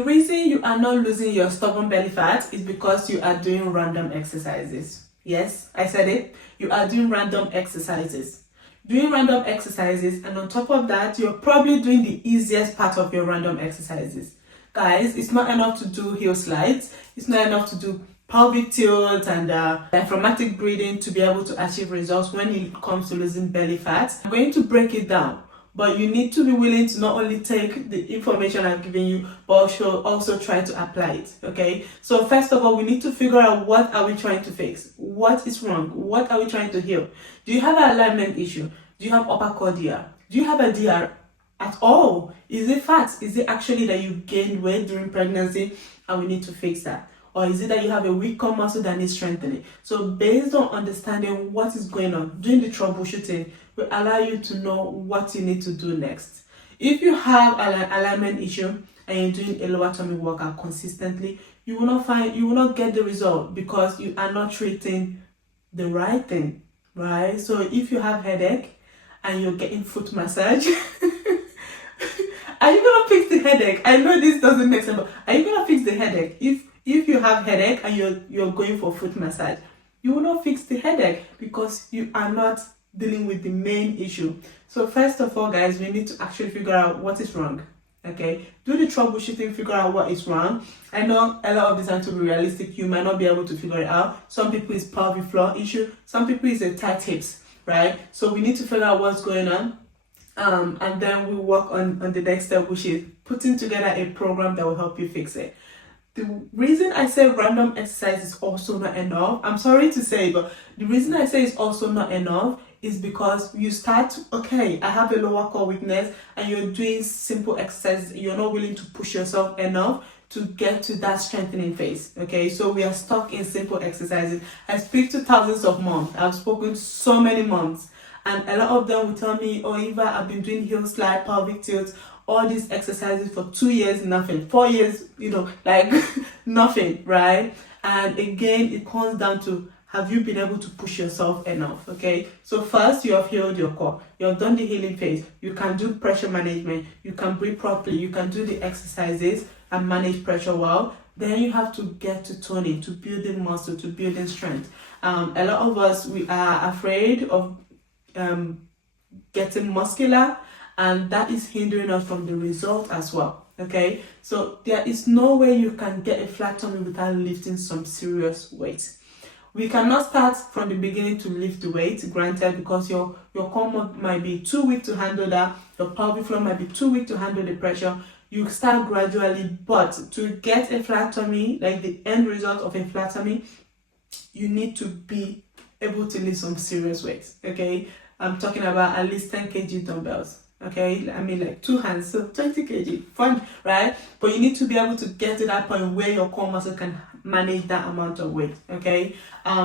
The reason you are not losing your stubborn belly fat is because you are doing random exercises. Yes, I said it. You are doing random exercises. Doing random exercises, and on top of that, you're probably doing the easiest part of your random exercises. Guys, it's not enough to do heel slides. It's not enough to do pelvic tilt and diaphragmatic breathing to be able to achieve results when it comes to losing belly fat. I'm going to break it down, but you need to be willing to not only take the information I've given you, but also try to apply it. Okay, so first of all, we need to figure out what are we trying to fix. What is wrong? What are we trying to heal? Do you have an alignment issue? Do you have upper cordia? Do you have a DR at all? Is it fat? Is it actually that you gained weight during pregnancy and we need to fix that? Or is it that you have a weak core muscle that needs strengthening? So based on understanding what is going on, doing the troubleshooting will allow you to know what you need to do next. If you have an alignment issue and you're doing a lower tummy workout consistently, you will not get the result because you are not treating the right thing, right? So if you have headache and you're getting foot massage, are you gonna fix the headache? I know this doesn't make sense, but are you gonna fix the headache? If you have headache and you're going for foot massage, you will not fix the headache because you are not dealing with the main issue. So first of all, guys, we need to actually figure out what is wrong. Okay, do the troubleshooting, figure out what is wrong. I know a lot of this time, to be realistic, you might not be able to figure it out. Some people it's pelvic floor issue, some people it's a tight hips, right? So we need to figure out what's going on. And then we work on the next step, which is putting together a program that will help you fix it. The reason I say random exercise is also not enough, I'm sorry to say, but the reason I say it's also not enough is because you start, okay, I have a lower core weakness, and you're doing simple exercises, you're not willing to push yourself enough to get to that strengthening phase. Okay, so we are stuck in simple exercises. I speak to thousands of moms. I've spoken to so many moms, and a lot of them will tell me, oh Eva, I've been doing heel slide, pelvic tilt, all these exercises for 2 years, nothing. 4 years, like nothing, right? And again, it comes down to, have you been able to push yourself enough? Okay, so first you have healed your core, you have done the healing phase, you can do pressure management, you can breathe properly, you can do the exercises and manage pressure well. Then you have to get to toning, to building muscle, to building strength. A lot of us, we are afraid of getting muscular, and that is hindering us from the result as well. Okay, so there is no way you can get a flat tummy without lifting some serious weight. We cannot start from the beginning to lift the weight, granted, because your core might be too weak to handle that, your pelvic floor might be too weak to handle the pressure. You start gradually, but to get a flat tummy, like the end result of a flat tummy, you need to be able to lift some serious weights. Okay, I'm talking about at least 10 kg dumbbells. Okay, I mean like 2 hands, so 20 kg, fun, right? But you need to be able to get to that point where your core muscle can manage that amount of weight. Okay,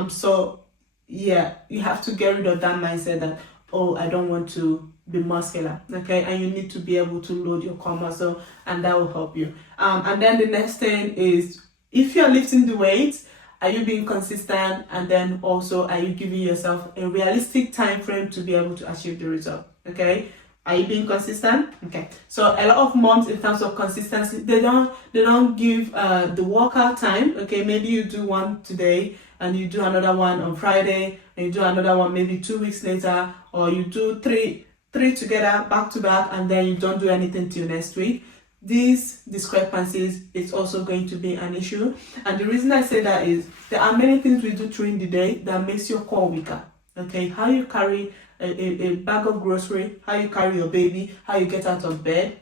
so yeah, you have to get rid of that mindset that, oh, I don't want to be muscular. Okay, and you need to be able to load your core muscle, and that will help you. And then the next thing is, if you're lifting the weights, are you being consistent? And then also, are you giving yourself a realistic time frame to be able to achieve the result? Okay, are you being consistent? Okay, so a lot of moms, in terms of consistency, they don't give the workout time. Okay, maybe you do one today and you do another one on Friday, and you do another one maybe 2 weeks later, or you do three together back to back, and then you don't do anything till next week. These discrepancies is also going to be an issue. And the reason I say that is, there are many things we do during the day that makes your core weaker. Okay, how you carry a bag of grocery, how you carry your baby, how you get out of bed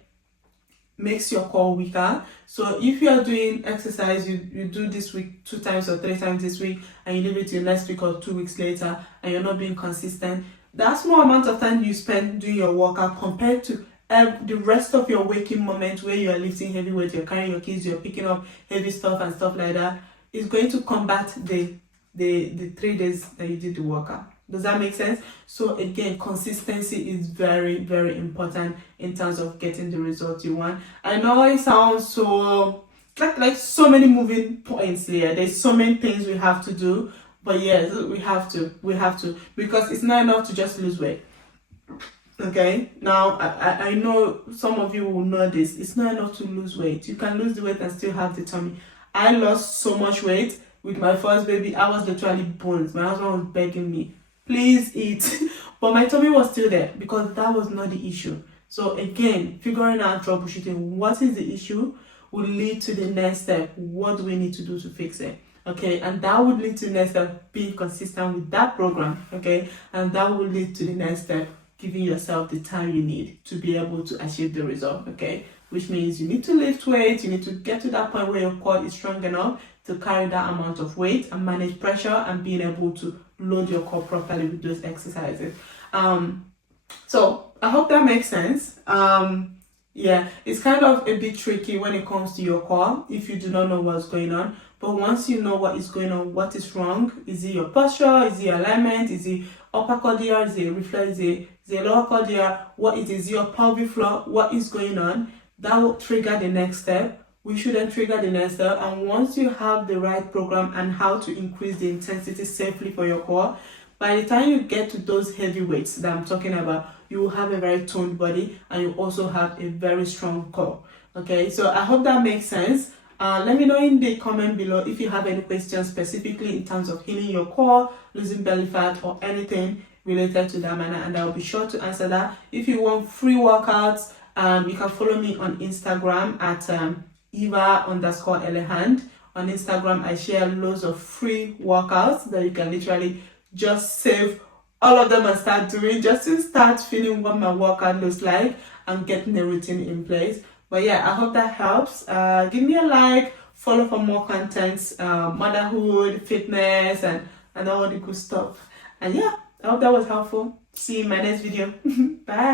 makes your core weaker. So if you are doing exercise, you do this week 2 times or 3 times this week, and you leave it till next week or 2 weeks later, and you're not being consistent, that's more amount of time you spend doing your workout compared to the rest of your waking moment where you are lifting heavy weight, you're carrying your kids, you're picking up heavy stuff and stuff like that. Is going to combat the 3 days that you did the workout. Does that make sense? So again, consistency is very, very important in terms of getting the result you want. I know it sounds so like so many moving points here. There's so many things we have to do, but yes, we have to, because it's not enough to just lose weight. Okay, now I know some of you will know this. It's not enough to lose weight. You can lose the weight and still have the tummy. I lost so much weight with my first baby. I was literally bones. My husband was begging me, please eat. But my tummy was still there because that was not the issue. So again, figuring out, troubleshooting what is the issue will lead to the next step. What do we need to do to fix it? Okay, and that would lead to the next step, being consistent with that program. Okay, and that will lead to the next step, giving yourself the time you need to be able to achieve the result. Okay, which means you need to lift weight, you need to get to that point where your core is strong enough to carry that amount of weight and manage pressure and being able to load your core properly with those exercises. So I hope that makes sense. Yeah, it's kind of a bit tricky when it comes to your core if you do not know what's going on. But once you know what is going on, what is wrong, is it your posture, is it your alignment, is it upper cordial, is it reflex, is it lower cordial, what is your pelvic floor, what is going on, that will trigger the next step. We shouldn't trigger the next step. And once you have the right program and how to increase the intensity safely for your core, by the time you get to those heavy weights that I'm talking about, you will have a very toned body and you also have a very strong core. Okay, so I hope that makes sense. Let me know in the comment below if you have any questions specifically in terms of healing your core, losing belly fat, or anything related to that manner, and I'll be sure to answer that. If you want free workouts, you can follow me on Instagram at Eva_Elehand. On Instagram, I share loads of free workouts that you can literally just save all of them and start doing, just to start feeling what my workout looks like and getting a routine in place. But yeah, I hope that helps. Give me a like, follow for more contents, motherhood, fitness, and all the good stuff. And yeah, I hope that was helpful. See you in my next video. Bye.